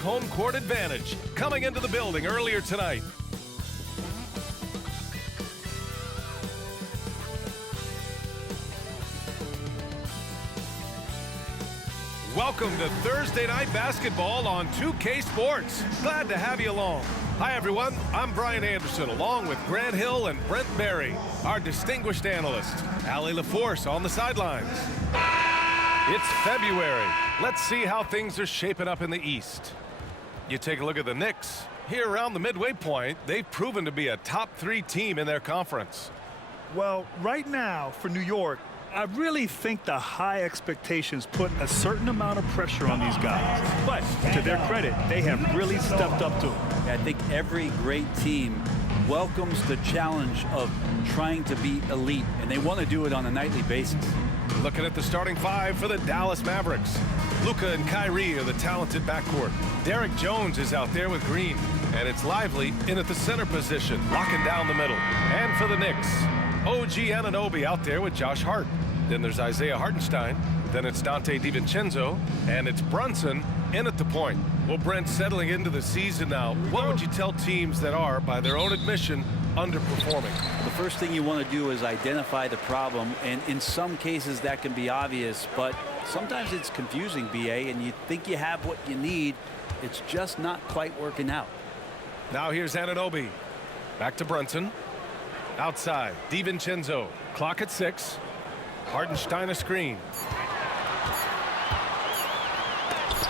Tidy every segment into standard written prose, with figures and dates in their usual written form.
home court advantage coming into the building earlier tonight. Welcome to Thursday Night Basketball on 2K Sports. Glad to have you along. Hi, everyone. I'm Brian Anderson, along with Grant Hill and Brent Berry, our distinguished analyst. Allie LaForce on the sidelines. It's February. Let's see how things are shaping up in the East. You take a look at the Knicks. Here around the midway point, they've proven to be a top 3 team in their conference. Well, right now, for New York, I really think the high expectations put a certain amount of pressure on these guys. But to their credit, they have really stepped up to it. I think every great team welcomes the challenge of trying to be elite, and they want to do it on a nightly basis. Looking at the starting 5 for the Dallas Mavericks. Luka and Kyrie are the talented backcourt. Derek Jones is out there with Green, and it's Lively in at the center position, locking down the middle. And for the Knicks, OG Anunoby out there with Josh Hart. Then there's Isaiah Hartenstein. Then it's Dante DiVincenzo. And it's Brunson in at the point. Well, Brent, settling into the season now, what would you tell teams that are, by their own admission, underperforming? The first thing you want to do is identify the problem, and in some cases that can be obvious, but sometimes it's confusing, BA, and you think you have what you need. It's just not quite working out. Now here's Anunoby. Back to Brunson. Outside, DiVincenzo. Clock at 6. Hartenstein a screen.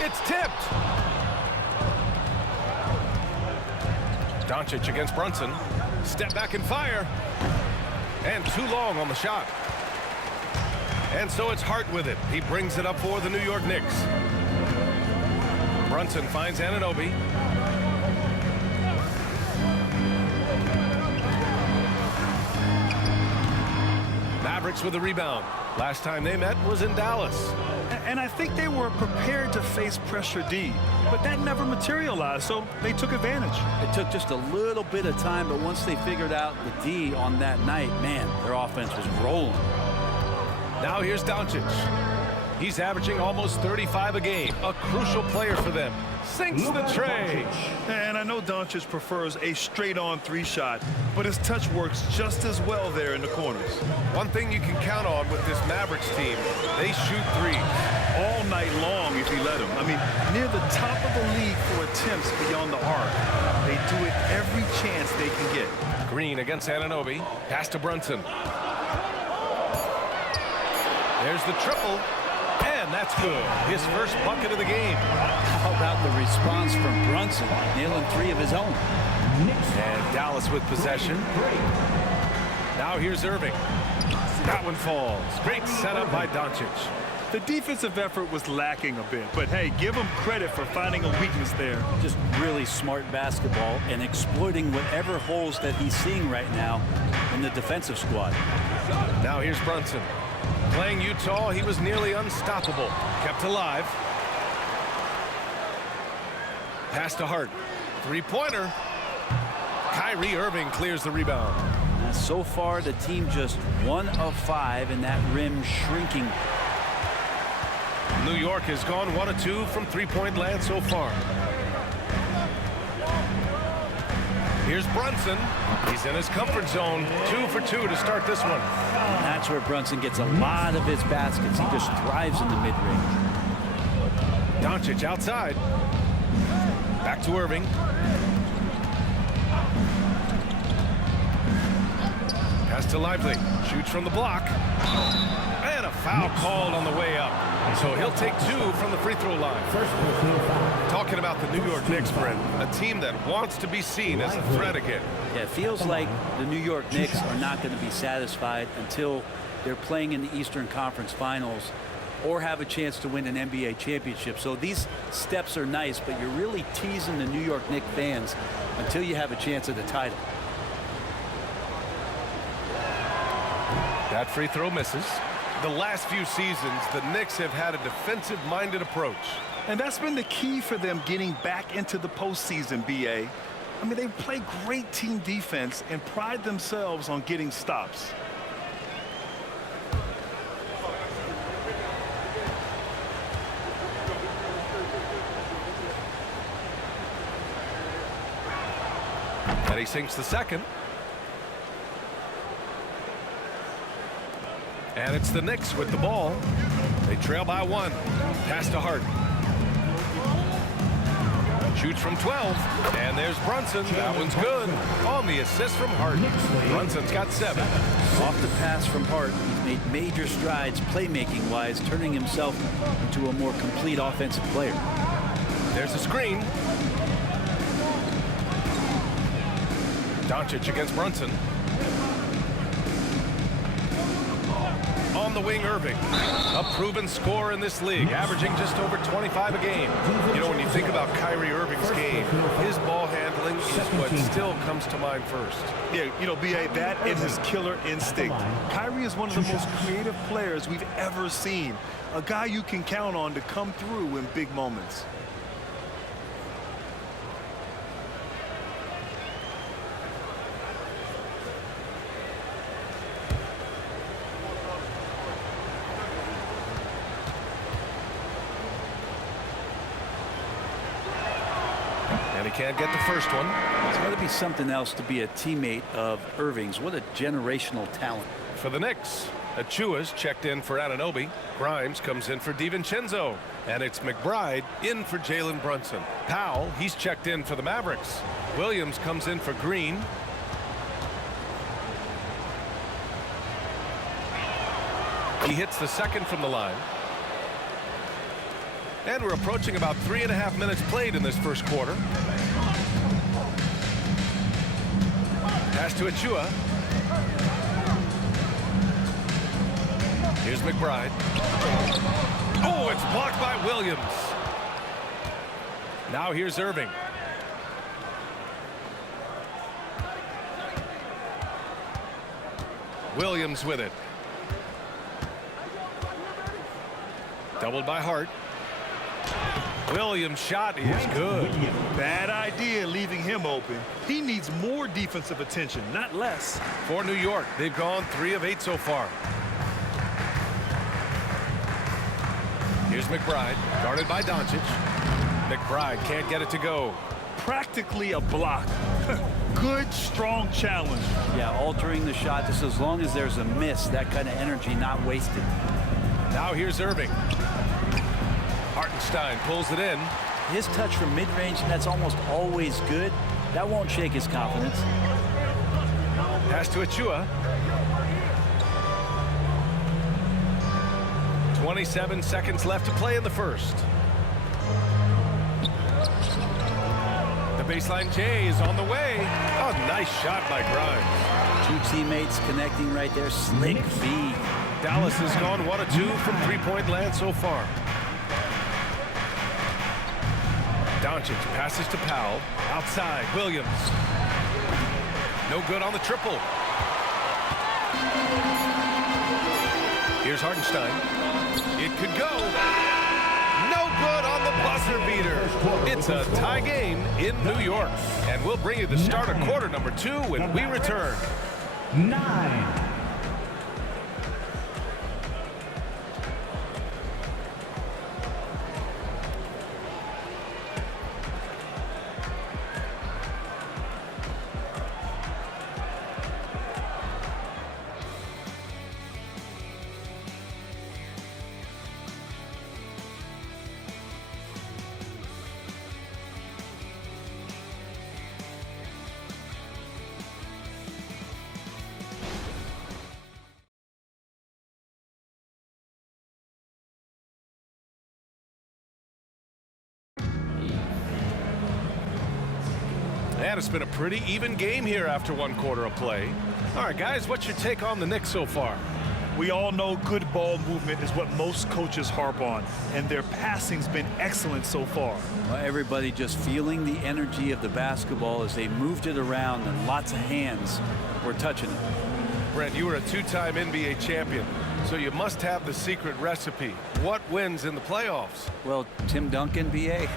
It's tipped. Doncic against Brunson. Step back and fire. And too long on the shot. And so it's Hart with it. He brings it up for the New York Knicks. Brunson finds Anunoby. Mavericks with the rebound. Last time they met was in Dallas. And I think they were prepared to face pressure D, but that never materialized, so they took advantage. It took just a little bit of time, but once they figured out the D on that night, man, their offense was rolling. Now here's Doncic. He's averaging almost 35 a game. A crucial player for them. Sinks the tray. And I know Doncic prefers a straight-on 3-shot, but his touch works just as well there in the corners. One thing you can count on with this Mavericks team, they shoot threes. All night long if you let them. I mean, near the top of the league for attempts beyond the arc. They do it every chance they can get. Green against Anunoby. Pass to Brunson. There's the triple. And that's good. His first bucket of the game. How about the response from Brunson, nailing 3 of his own? And Dallas with possession. Now here's Irving. That one falls. Great setup by Doncic. The defensive effort was lacking a bit, but hey, give him credit for finding a weakness there. Just really smart basketball and exploiting whatever holes that he's seeing right now in the defensive squad. Now here's Brunson. Playing Utah, he was nearly unstoppable. Kept alive. Pass to Hart. 3-pointer. Kyrie Irving clears the rebound. So far, the team just 1 of 5, and that rim shrinking. New York has gone 1 of 2 from 3-point land so far. Here's Brunson. He's in his comfort zone. 2 for 2 to start this one. And that's where Brunson gets a lot of his baskets. He just thrives in the mid-range. Doncic outside. Back to Irving. Pass to Lively. Shoots from the block. And a foul called on the way up. So he'll take 2 from the free throw line. Talking about the New York Knicks, Brent, a team that wants to be seen as a threat again. Yeah, it feels like the New York Knicks are not going to be satisfied until they're playing in the Eastern Conference Finals or have a chance to win an NBA championship. So these steps are nice, but you're really teasing the New York Knicks fans until you have a chance at the title. That free throw misses. The last few seasons, the Knicks have had a defensive-minded approach. And that's been the key for them getting back into the postseason, BA. I mean, they play great team defense and pride themselves on getting stops. And he sinks the second. And it's the Knicks with the ball. They trail by 1. Pass to Hart. Shoots from 12. And there's Brunson. That one's good. On the assist from Hart. Brunson's got 7. Off the pass from Hart, he's made major strides playmaking-wise, turning himself into a more complete offensive player. There's a screen. Doncic against Brunson. On the wing, Irving. A proven scorer in this league, averaging just over 25 a game. You know, when you think about Kyrie Irving's game, his ball handling is what still comes to mind first. Yeah, you know, B.A., that is his killer instinct. Kyrie is one of the most creative players we've ever seen. A guy you can count on to come through in big moments. And he can't get the first one. It's got to be something else to be a teammate of Irving's. What a generational talent. For the Knicks, Achua's checked in for Anunoby. Grimes comes in for DiVincenzo. And it's McBride in for Jalen Brunson. Powell, he's checked in for the Mavericks. Williams comes in for Green. He hits the second from the line. And we're approaching about 3.5 minutes played in this first quarter. Pass to Achua. Here's McBride. Oh, it's blocked by Williams. Now here's Irving. Williams with it. Doubled by Hart. Williams' shot is good. Bad idea leaving him open. He needs more defensive attention, not less. For New York, they've gone 3 of 8 so far. Here's McBride, guarded by Doncic. McBride can't get it to go. Practically a block. Good, strong challenge. Yeah, altering the shot just as long as there's a miss, that kind of energy not wasted. Now here's Irving. Hartenstein pulls it in. His touch from mid-range, that's almost always good. That won't shake his confidence. Pass to Achua. 27 seconds left to play in the first. The baseline J is on the way. A nice shot by Grimes. Two teammates connecting right there. Slick feed. Dallas has gone 1 of 2 from three-point land so far. Doncic passes to Powell. Outside, Williams. No good on the triple. Here's Hartenstein. It could go. No good on the buzzer beater. It's a tie game in New York. And we'll bring you the start of quarter number 2 when we return. 9. And it's been a pretty even game here after 1 quarter of play. All right, guys, what's your take on the Knicks so far? We all know good ball movement is what most coaches harp on, and their passing's been excellent so far. Well, everybody just feeling the energy of the basketball as they moved it around, and lots of hands were touching it. Brent, you were a 2-time NBA champion, so you must have the secret recipe. What wins in the playoffs? Well, Tim Duncan, B.A.,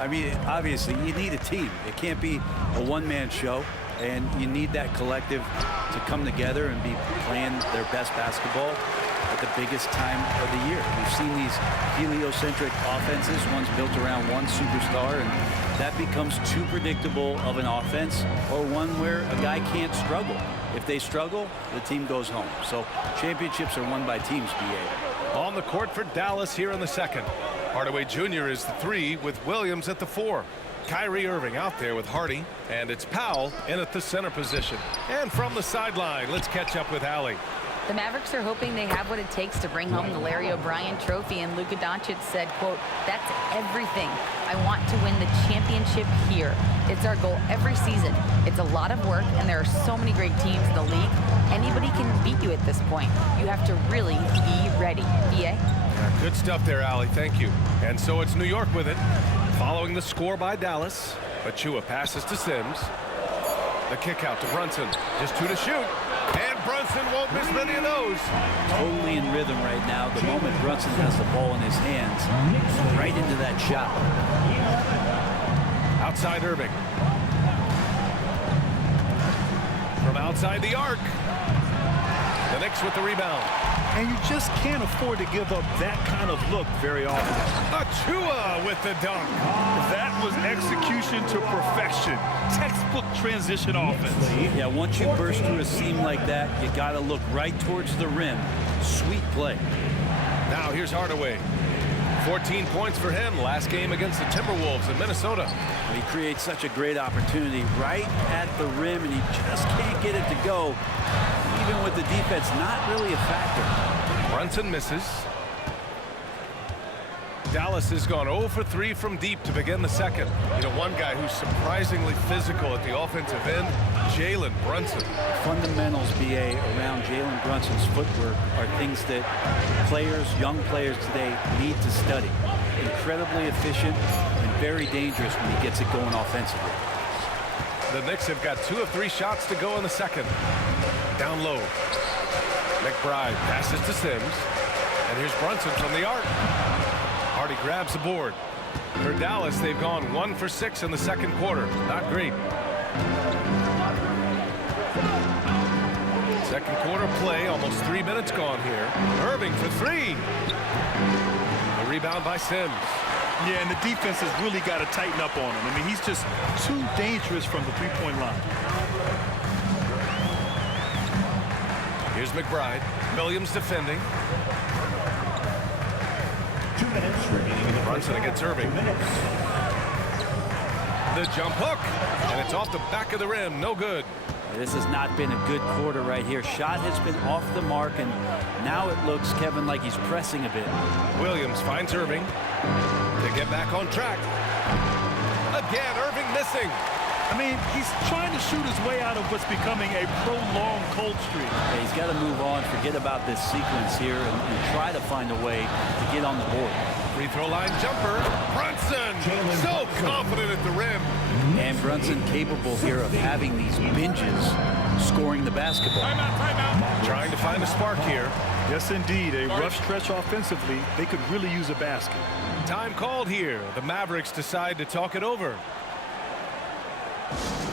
I mean, obviously, you need a team. It can't be a one-man show, and you need that collective to come together and be playing their best basketball. at the biggest time of the year. We've seen these heliocentric offenses, one's built around one superstar, and that becomes too predictable of an offense, or one where a guy can't struggle. If they struggle, the team goes home. So championships are won by teams, BA. On the court for Dallas here in the second. Hardaway Jr. is the 3 with Williams at the 4. Kyrie Irving out there with Hardy, and it's Powell in at the center position. And from the sideline, let's catch up with Allie. The Mavericks are hoping they have what it takes to bring home the Larry O'Brien trophy, and Luka Doncic said, quote, "That's everything. I want to win the championship here. It's our goal every season. It's a lot of work, and there are so many great teams in the league. Anybody can beat you at this point. You have to really be ready." BA? Yeah, good stuff there, Allie. Thank you. And so it's New York with it. Following the score by Dallas, Achua passes to Sims. The kick out to Brunson. Just 2 to shoot. And Brunson won't miss many of those. Totally in rhythm right now. The moment Brunson has the ball in his hands, right into that shot. Outside Irving. From outside the arc. The Knicks with the rebound. And you just can't afford to give up that kind of look very often. Achua with the dunk. That was execution to perfection. Textbook transition offense. Yeah, once you burst through a seam like that, you got to look right towards the rim. Sweet play. Now here's Hardaway. 14 points for him last game against the Timberwolves in Minnesota. He creates such a great opportunity right at the rim, and he just can't get it to go. Even with the defense not really a factor. Brunson misses. Dallas has gone 0 for 3 from deep to begin the second. You know, one guy who's surprisingly physical at the offensive end, Jalen Brunson. Fundamentals, BA, around Jalen Brunson's footwork are things that players, young players today, need to study. Incredibly efficient and very dangerous when he gets it going offensively. The Knicks have got 2 of 3 shots to go in the second. Down low. McBride passes to Sims. And here's Brunson from the arc. Hardy grabs the board. For Dallas, they've gone 1 for 6 in the second quarter. Not great. Second quarter play, almost 3 minutes gone here. Irving for 3. The rebound by Sims. Yeah, and the defense has really got to tighten up on him. I mean, he's just too dangerous from the three-point line. Here's McBride. Williams defending. 2 minutes remaining in the Brunson against Irving. The jump hook. And it's off the back of the rim. No good. This has not been a good quarter right here. Shot has been off the mark, and now it looks, Kevin, like he's pressing a bit. Williams finds Irving. They get back on track. Again, Irving missing. I mean, he's trying to shoot his way out of what's becoming a prolonged cold streak. Yeah, he's got to move on, forget about this sequence here, and try to find a way to get on the board. Free throw line jumper. Brunson so confident at the rim. And Brunson capable here of having these binges scoring the basketball. Timeout. Trying to find a spark here. Yes, indeed. A rough stretch offensively. They could really use a basket. Time called here. The Mavericks decide to talk it over.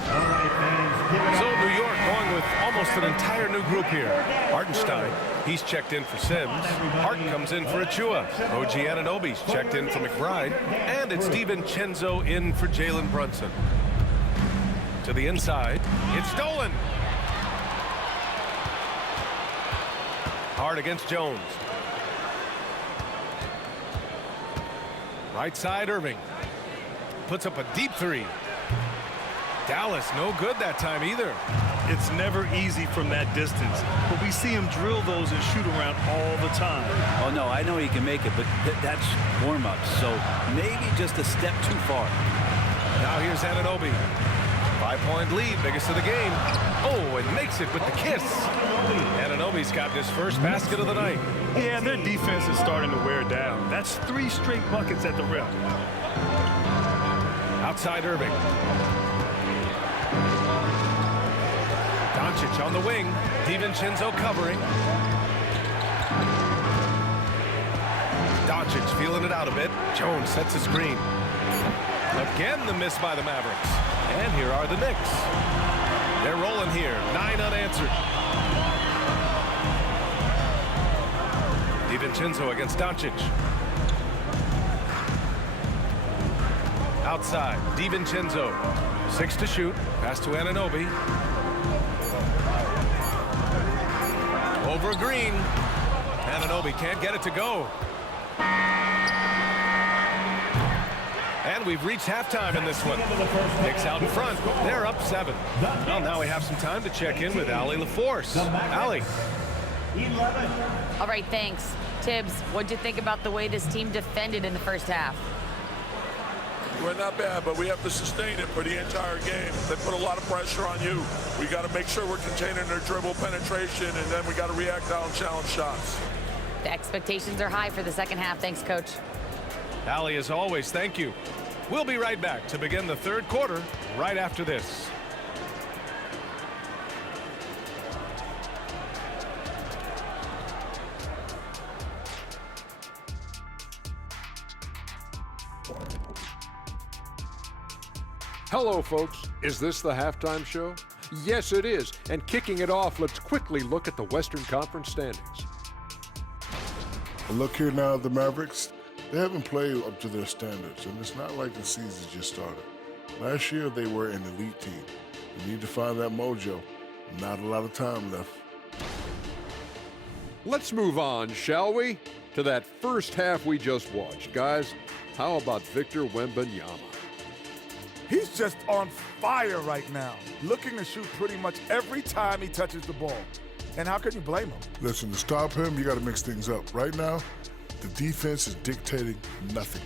So New York going with almost an entire new group here. Hartenstein, he's checked in for Sims. Harden comes in for Achua. OG Anunoby's checked in for McBride. And it's DiVincenzo in for Jalen Brunson. To the inside. It's stolen. Hard against Jones. Right side, Irving. Puts up a deep 3. Dallas, no good that time either. It's never easy from that distance, but we see him drill those and shoot around all the time. Oh, no, I know he can make it, but that's warm-up, so maybe just a step too far. Now here's Anunoby. 5-point lead, biggest of the game. Oh, and makes it with the kiss. Anunoby's got his first basket of the night. Yeah, their defense is starting to wear down. That's 3 straight buckets at the rim. Outside Irving. Doncic on the wing. DiVincenzo covering. Doncic feeling it out a bit. Jones sets a screen. Again, the miss by the Mavericks. And here are the Knicks. They're rolling here. 9 unanswered. DiVincenzo against Doncic. Outside, DiVincenzo. 6 to shoot. Pass to Anunoby. Over Green. Anunoby can't get it to go. And we've reached halftime in this one. Knicks out in front. They're up 7. Well, now we have some time to check in with Allie LaForce. Allie. All right, thanks. Tibbs, what'd you think about the way this team defended in the first half? We're not bad, but we have to sustain it for the entire game. They put a lot of pressure on you. We got to make sure we're containing their dribble penetration, and then we got to react down challenge shots. The expectations are high for the second half. Thanks, Coach. Allie, as always, thank you. We'll be right back to begin the third quarter right after this. Hello, folks. Is this the halftime show? Yes, it is. And kicking it off, let's quickly look at the Western Conference standings. Look here now at the Mavericks. They haven't played up to their standards, and it's not like the season just started. Last year, they were an elite team. You need to find that mojo. Not a lot of time left. Let's move on, shall we? To that first half we just watched. Guys, how about Victor Wembanyama? He's just on fire right now, looking to shoot pretty much every time he touches the ball. And how can you blame him? Listen, to stop him, you got to mix things up. Right now, the defense is dictating nothing.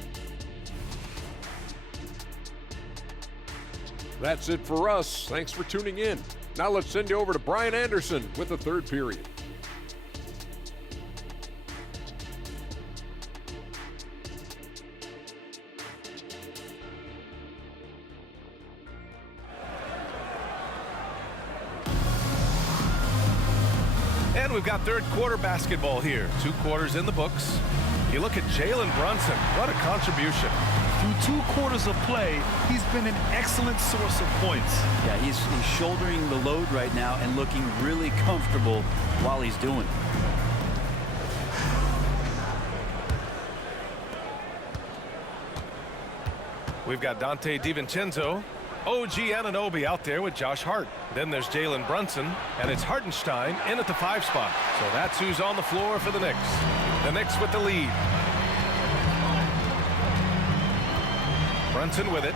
That's it for us. Thanks for tuning in. Now let's send you over to Brian Anderson with the third period. And we've got third quarter basketball here. 2 quarters in the books. You look at Jalen Brunson. What a contribution. Through 2 quarters of play, he's been an excellent source of points. Yeah, he's shouldering the load right now and looking really comfortable while he's doing it. We've got Dante DiVincenzo. OG Anunoby out there with Josh Hart. Then there's Jalen Brunson, and it's Hartenstein in at the 5 spot. So that's who's on the floor for the Knicks. The Knicks with the lead. Brunson with it.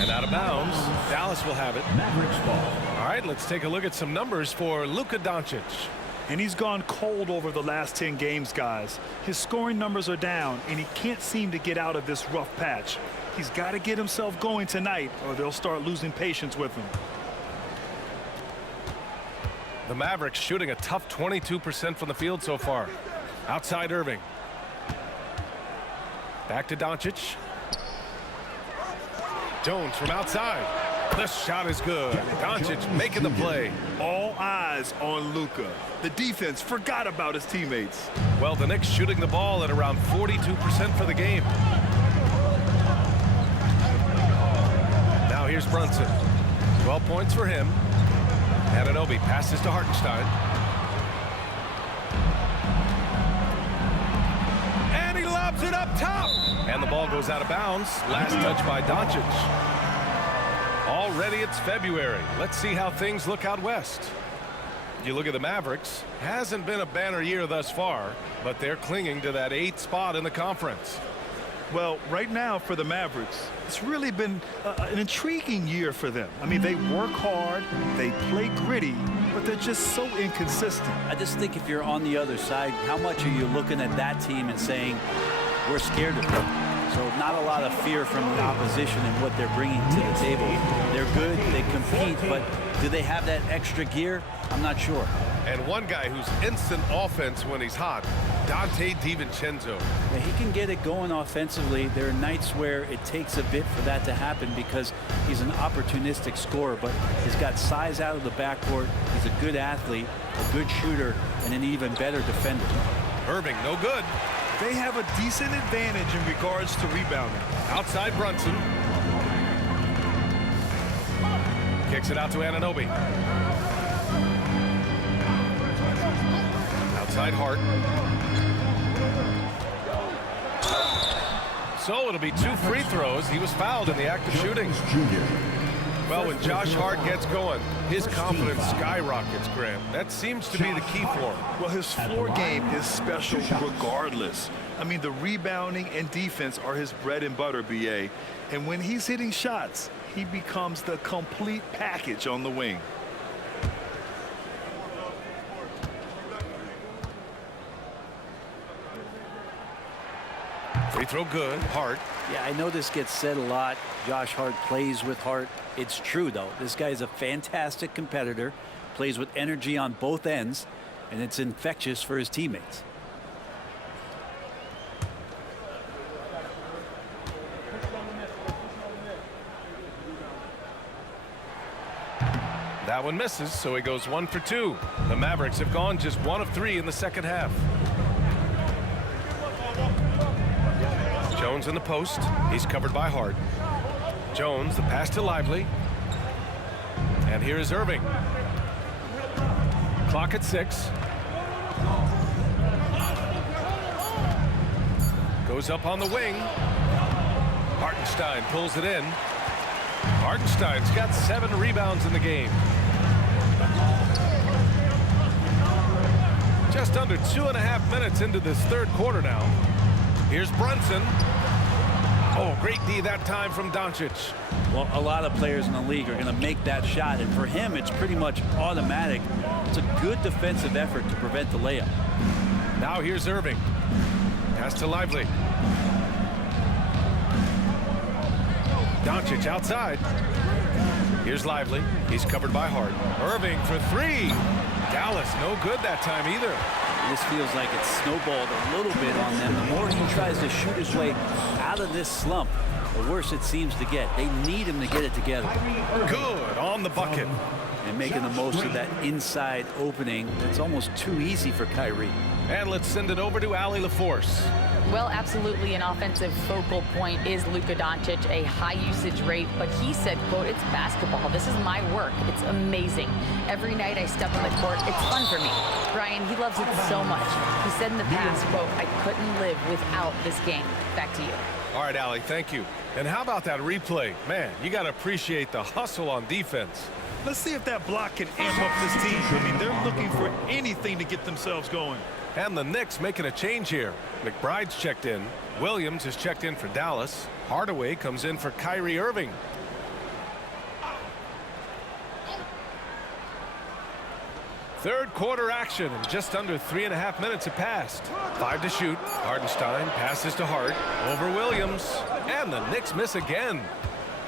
And out of bounds. Dallas will have it. Mavericks ball. All right, let's take a look at some numbers for Luka Doncic. And he's gone cold over the last 10 games, guys. His scoring numbers are down, and he can't seem to get out of this rough patch. He's got to get himself going tonight, or they'll start losing patience with him. The Mavericks shooting a tough 22% from the field so far. Outside Irving. Back to Doncic. Jones from outside. The shot is good. Doncic making the play. All eyes on Luka. The defense forgot about his teammates. Well, the Knicks shooting the ball at around 42% for the game. Now here's Brunson. 12 points for him. Anunoby passes to Hartenstein. And he lobs it up top. And the ball goes out of bounds. Last touch by Doncic. Already it's February. Let's see how things look out west. You look at the Mavericks. Hasn't been a banner year thus far, but they're clinging to that 8th spot in the conference. Well, right now for the Mavericks, it's really been an intriguing year for them. I mean, they work hard, they play gritty, but they're just so inconsistent. I just think if you're on the other side, how much are you looking at that team and saying, we're scared of them? So not a lot of fear from the opposition and what they're bringing to the table. They're good, they compete, but do they have that extra gear? I'm not sure. And one guy who's instant offense when he's hot, Dante DiVincenzo. Yeah, he can get it going offensively. There are nights where it takes a bit for that to happen because he's an opportunistic scorer, but he's got size out of the backcourt. He's a good athlete, a good shooter, and an even better defender. Irving, no good. They have a decent advantage in regards to rebounding. Outside Brunson. Kicks it out to Anunoby. Outside Hart. So it'll be 2 free throws. He was fouled in the act of shooting. Well, when Josh Hart gets going, his confidence skyrockets, Graham. That seems to be the key for him. Well, his floor game is special regardless. I mean, the rebounding and defense are his bread and butter, BA. And when he's hitting shots, he becomes the complete package on the wing. Free throw good. Hart. Yeah, I know this gets said a lot. Josh Hart plays with heart. It's true, though. This guy is a fantastic competitor, plays with energy on both ends, and it's infectious for his teammates. That one misses, so he goes 1 for 2. The Mavericks have gone just 1 of 3 in the second half. Jones in the post. He's covered by Hart. Jones, the pass to Lively. And here is Irving. Clock at 6. Goes up on the wing. Hartenstein pulls it in. Hartenstein's got 7 rebounds in the game. Just under 2.5 minutes into this third quarter now. Here's Brunson. Oh, great D that time from Doncic. Well, a lot of players in the league are going to make that shot, and for him, it's pretty much automatic. It's a good defensive effort to prevent the layup. Now here's Irving. Pass to Lively. Doncic outside. Here's Lively. He's covered by Hart. Irving for 3. Dallas no good that time either. This feels like it's snowballed a little bit on them. The more he tries to shoot his way out of this slump, the worse it seems to get. They need him to get it together. Good on the bucket. And making the most of that inside opening. It's almost too easy for Kyrie. And let's send it over to Allie LaForce. Well, absolutely an offensive focal point is Luka Doncic, a high usage rate, but he said, quote, it's basketball. This is my work. It's amazing. Every night I step on the court, it's fun for me. Brian, he loves it so much. He said in the past, quote, I couldn't live without this game. Back to you. All right, Allie, thank you. And how about that replay? Man, you got to appreciate the hustle on defense. Let's see if that block can amp up this team. I mean, they're looking for anything to get themselves going. And the Knicks making a change here. McBride's checked in. Williams is checked in for Dallas. Hardaway comes in for Kyrie Irving. Third quarter action, and just under 3.5 minutes have passed. 5 to shoot. Hartenstein passes to Hart. Over Williams. And the Knicks miss again.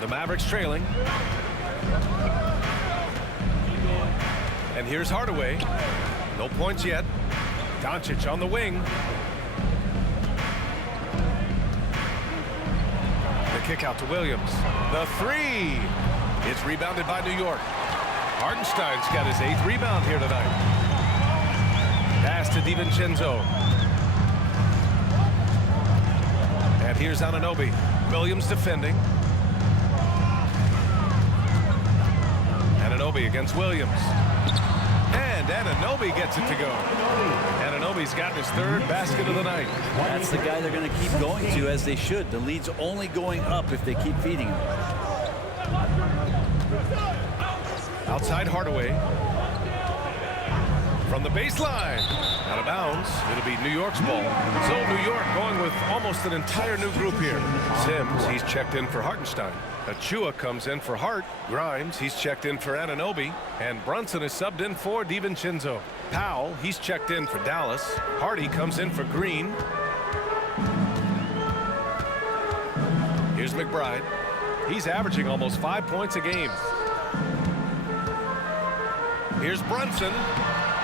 The Mavericks trailing. And here's Hardaway. No points yet. Doncic on the wing. The kick out to Williams. The 3. It's rebounded by New York. Hartenstein's got his 8th rebound here tonight. Pass to DiVincenzo. And here's Anunoby. Williams defending. Anunoby against Williams. And Anunoby gets it to go. Anunoby's gotten his 3rd basket of the night. That's the guy they're going to keep going to, as they should. The lead's only going up if they keep feeding him. Outside Hardaway. From the baseline. Out of bounds. It'll be New York's ball. So New York going with almost an entire new group here. Sims, he's checked in for Hartenstein. Achua comes in for Hart. Grimes, he's checked in for Anunoby. And Brunson is subbed in for DiVincenzo. Powell, he's checked in for Dallas. Hardy comes in for Green. Here's McBride. He's averaging almost 5 points a game. Here's Brunson.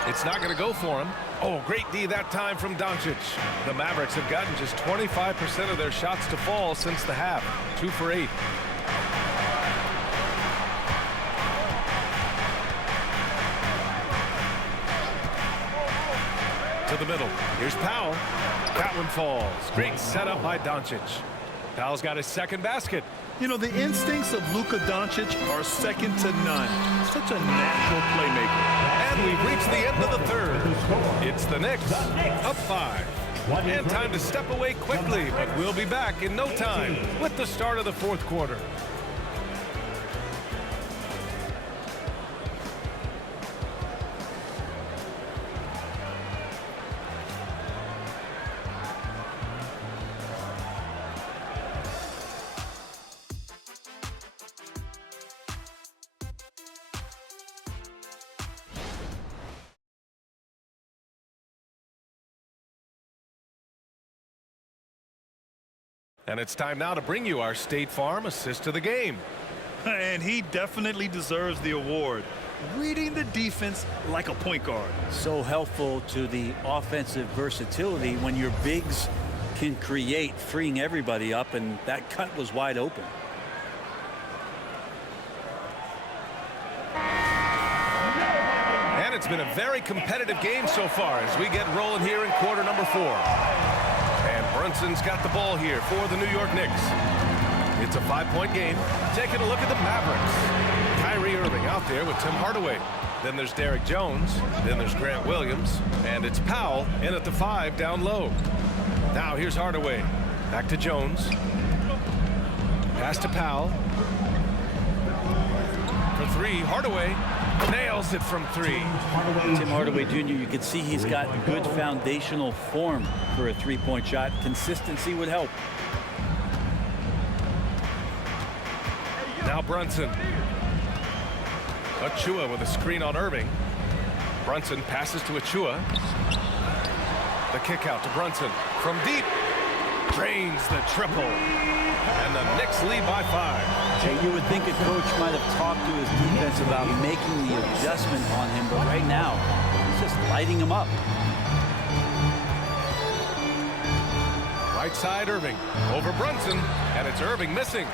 It's not going to go for him. Oh, great D that time from Doncic. The Mavericks have gotten just 25% of their shots to fall since the half. 2 for 8. To the middle. Here's Powell. That one falls. Great setup by Doncic. Powell's got his second basket. You know, the instincts of Luka Doncic are second to none. Such a natural playmaker. And we've reached the end of the third. It's the Knicks up 5. And time to step away quickly, but we'll be back in no time with the start of the fourth quarter. And it's time now to bring you our State Farm assist of the game. And he definitely deserves the award. Reading the defense like a point guard. So helpful to the offensive versatility when your bigs can create, freeing everybody up, and that cut was wide open. And it's been a very competitive game so far as we get rolling here in quarter number 4. And Brunson's got the ball here for the New York Knicks. It's a 5-point game. Taking a look at the Mavericks. Kyrie Irving out there with Tim Hardaway. Then there's Derek Jones. Then there's Grant Williams. And it's Powell in at the 5 down low. Now here's Hardaway. Back to Jones. Pass to Powell. For 3, Hardaway nails it from 3. Tim Hardaway Jr., you can see he's got good foundational form for a three-point shot. Consistency would help. Now Brunson. Achua with a screen on Irving. Brunson passes to Achua. The kick out to Brunson from deep. Drains the triple. And the Knicks lead by 5. Hey, you would think a coach might have talked to his defense about making the adjustment on him, but right now, he's just lighting him up. Right side Irving over Brunson, and it's Irving missing.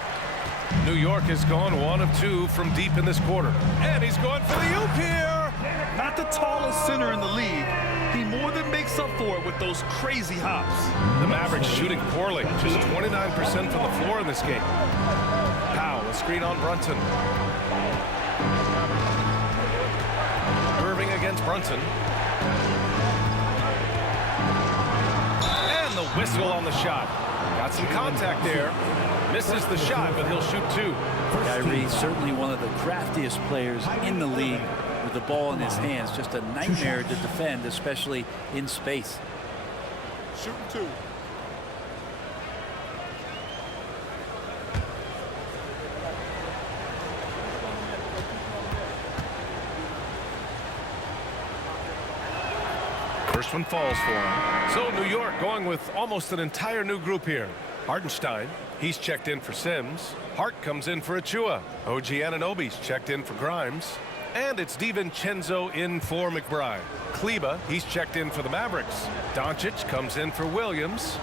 New York has gone 1 of 2 from deep in this quarter. And he's going for the oop here. Not the tallest center in the league. He more than makes up for it with those crazy hops. The Mavericks shooting poorly, just 29% from the floor in this game. Powell, a screen on Brunson. Irving against Brunson. And the whistle on the shot. Got some contact there. Misses the shot, but he'll shoot 2. Kyrie, certainly one of the craftiest players in the league with the ball in his hands. Just a nightmare to defend, especially in space. Shooting 2. First one falls for him. So New York going with almost an entire new group here. Hartenstein, he's checked in for Sims. Hart comes in for Achua. OG Anunoby's checked in for Grimes. And it's DiVincenzo in for McBride. Kleba, he's checked in for the Mavericks. Doncic comes in for Williams.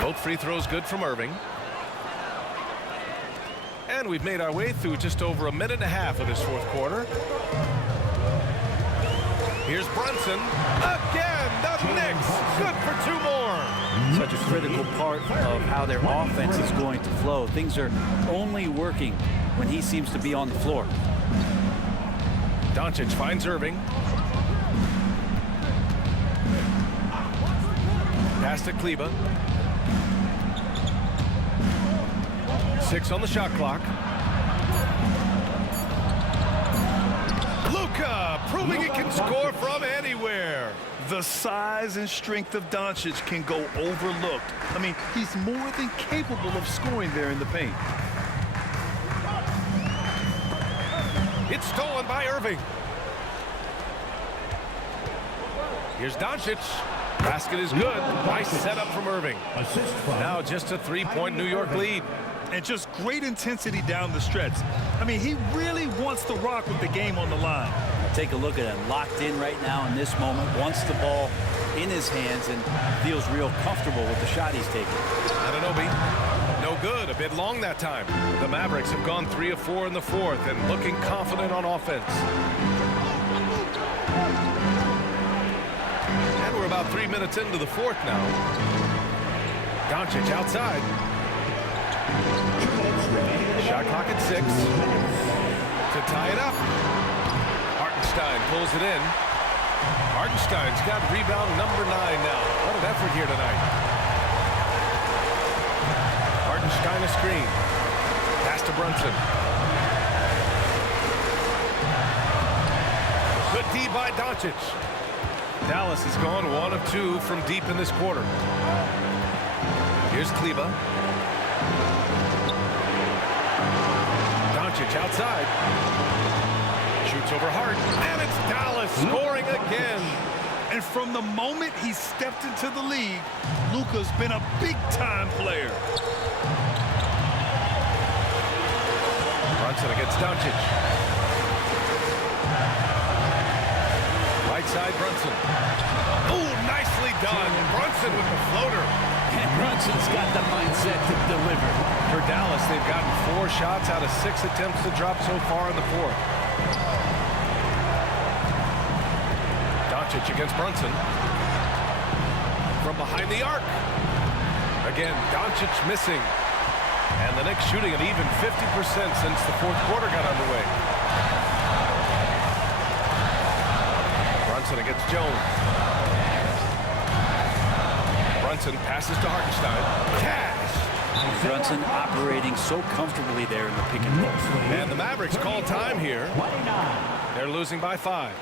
Both free throws good from Irving. And we've made our way through just over a minute and a half of this fourth quarter. Here's Brunson. Again, the Knicks. Good for 2 more. Such a critical part of how their offense is going to flow. Things are only working when he seems to be on the floor. Doncic finds Irving. Pass to Kleba. 6 on the shot clock. Luka proving he can score from anywhere. The size and strength of Doncic can go overlooked. I mean, he's more than capable of scoring there in the paint. It's stolen by Irving. Here's Doncic. Basket is good. Nice setup from Irving. Now just a 3-point New York lead. And just great intensity down the stretch. I mean, he really wants to rock with the game on the line. Take a look at him, locked in right now in this moment, wants the ball in his hands and feels real comfortable with the shot he's taking. Anunoby, no good, a bit long that time. The Mavericks have gone 3 of 4 in the fourth and looking confident on offense. And we're about 3 minutes into the fourth now. Doncic outside. Shot clock at 6. To tie it up. Hartenstein pulls it in. Hartenstein's got rebound number 9 now. What an effort here tonight. Hartenstein a screen. Pass to Brunson. Good D by Doncic. Dallas has gone 1 of 2 from deep in this quarter. Here's Kleba. Doncic outside. Shoots over Hart. And it's Dallas scoring again. And from the moment he stepped into the league, Luka's been a big-time player. Brunson against Doncic. Right side, Brunson. Oh, nicely done. Brunson with the floater. And Brunson's got the mindset to deliver. For Dallas, they've gotten 4 shots out of 6 attempts to drop so far in the fourth. Doncic against Brunson. From behind the arc. Again, Doncic missing. And the Knicks shooting an even 50% since the fourth quarter got underway. Brunson against Jones. Brunson passes to Hartenstein. Cash! Brunson operating so comfortably there in the pick and roll. And the Mavericks call time here. They're losing by 5.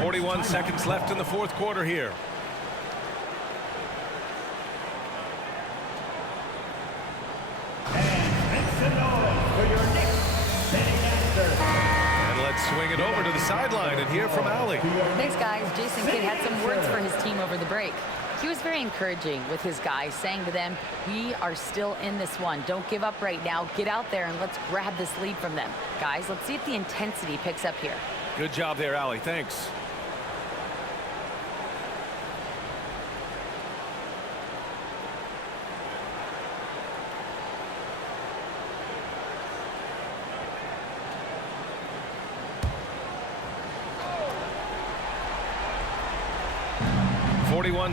41 seconds left in the fourth quarter here. And let's swing it over to the sideline and hear from Allie. Thanks, guys. Jason Kidd had some words for his team over the break. He was very encouraging with his guys, saying to them, we are still in this one. Don't give up right now. Get out there and let's grab this lead from them. Guys, let's see if the intensity picks up here. Good job there, Allie. Thanks.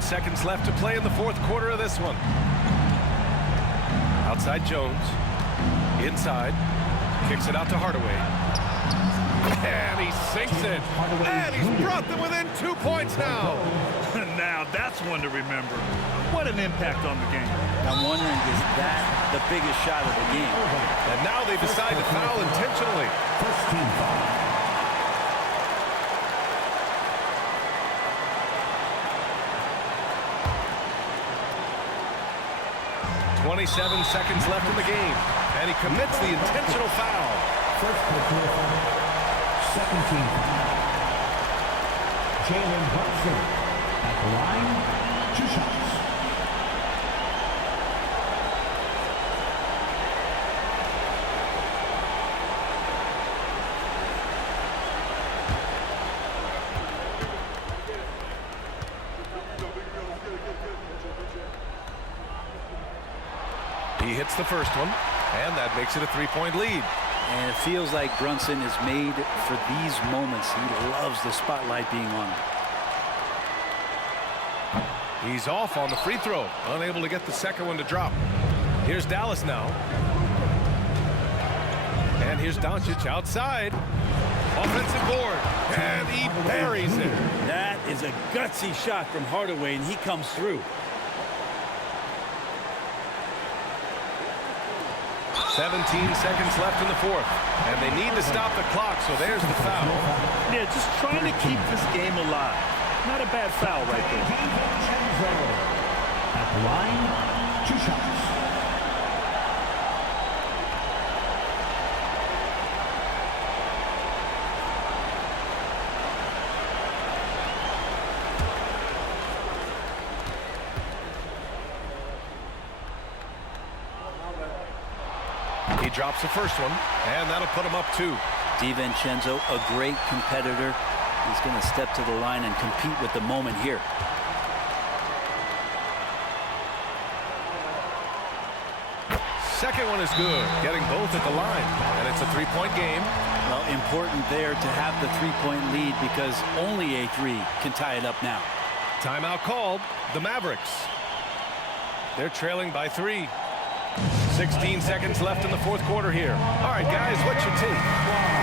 Seconds left to play in the fourth quarter of this one. Outside Jones. Inside. Kicks it out to Hardaway. And he sinks it. And he's brought them within 2 points now. Now that's one to remember. What an impact on the game. I'm wondering, is that the biggest shot of the game? And now they decide to foul intentionally. First team foul. 27 seconds left in the game, and he commits the intentional foul. First personal foul. Second team foul. Jalen Brunson at the line, 2 shots. He hits the first one, and that makes it a 3-point lead. And it feels like Brunson is made for these moments. He loves the spotlight being on him. He's off on the free throw, unable to get the second one to drop. Here's Dallas now. And here's Doncic outside. Offensive board, and he buries it. That is a gutsy shot from Hardaway, and he comes through. 17 seconds left in the fourth, and they need to stop the clock, so there's the foul. Yeah, just trying to keep this game alive. Not a bad foul right there. At the line, 2 shots. He drops the first one, and that'll put him up 2. DiVincenzo, a great competitor. He's going to step to the line and compete with the moment here. Second one is good, getting both at the line, and it's a 3-point game. Well, important there to have the 3-point lead because only a 3 can tie it up now. Timeout called. The Mavericks. They're trailing by 3. 16 seconds left in the fourth quarter here. All right, guys, what's your take?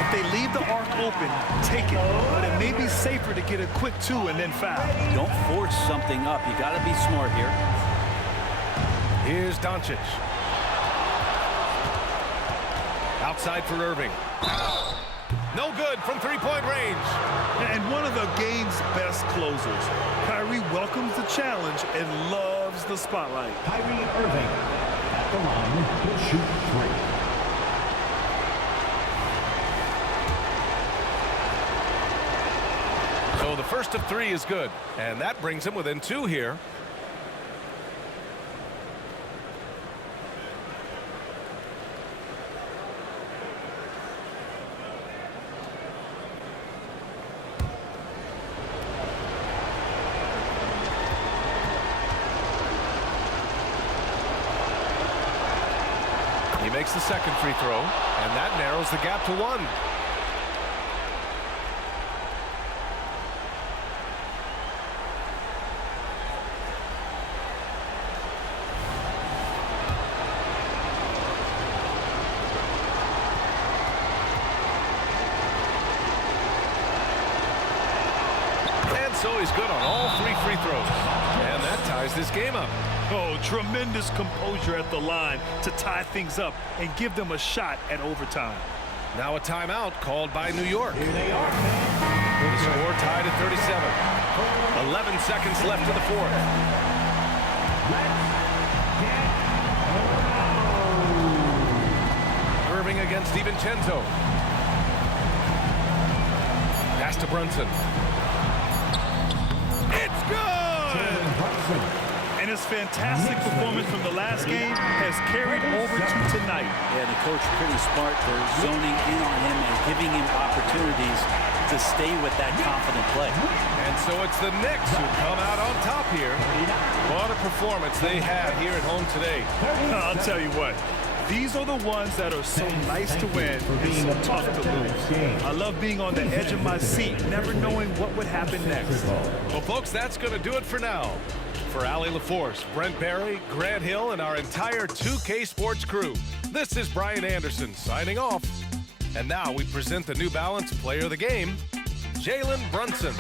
If they leave the arc open, take it. But it may be safer to get a quick 2 and then foul. Don't force something up. You got to be smart here. Here's Doncic. Outside for Irving. No good from three-point range. And one of the game's best closers. Kyrie welcomes the challenge and loves the spotlight. Kyrie Irving at the line will shoot 3. So the first of 3 is good, and that brings him within 2 here. He makes the second free throw, and that narrows the gap to 1. And so he's good on all 3 free throws. And that ties this game up. Oh, tremendous composure at the line to tie things up and give them a shot at overtime. Now a timeout called by New York. Here they are. The score tied at 37. 11 seconds left in the fourth. Irving against DiVincenzo. Pass to Brunson. It's good! And his fantastic performance from the last game has carried over to tonight. Yeah, the coach pretty smart. They're zoning in on him and giving him opportunities to stay with that confident play. And so it's the Knicks who come out on top here. What a performance they had here at home today. I'll tell you what. These are the ones that are so nice to win and so tough to lose. I love being on the edge of my seat, never knowing what would happen next. Well, folks, that's going to do it for now. For Allie LaForce, Brent Barry, Grant Hill, and our entire 2K Sports crew, this is Brian Anderson signing off. And now we present the New Balance Player of the Game, Jalen Brunson.